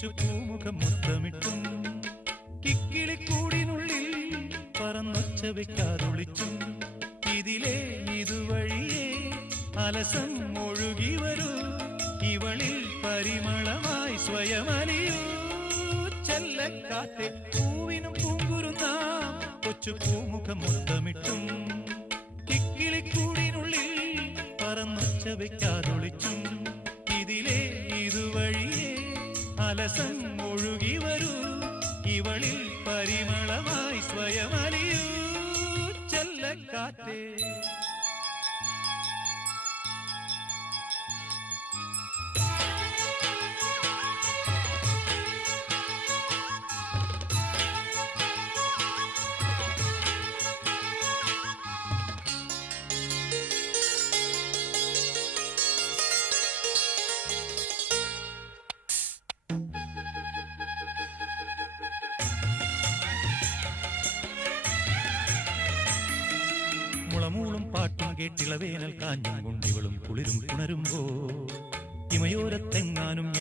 കൊച്ചു പൂമുഖം മുത്തമിട്ടും കിക്കിളിക്കൂടിനുള്ളിൽ പറന്നൊച്ച വെക്കാതൊളിച്ചും ഇതിലേ ഇതുവഴിയേ അലസം ഒഴുകി വരൂ ഇവളിൽ പരിമളമായി സ്വയമലിയൂ ചെല്ലക്കാറ്റെ പൂവിനും പൂങ്കുരുന്നാം കൊച്ചു പൂമുഖം മുത്തമിട്ടും കിക്കിളിക്കൂടിനുള്ളിൽ പറന്നൊച്ച വെക്കാതൊളിച്ചും ഇതിലേ ഇതുവഴിയേ അലസം ഒഴുകി വരൂ ഇവളിൽ പരിമളമായി സ്വയമലിയൂ ചെല്ലക്കാറ്റേ മുളമൂളും പാട്ടും കേട്ടിളവേനൽ കാഞ്ഞും കൊണ്ടിവളും കുളിരും പുണരുമ്പോ ഇമയോരത്തെങ്ങാനും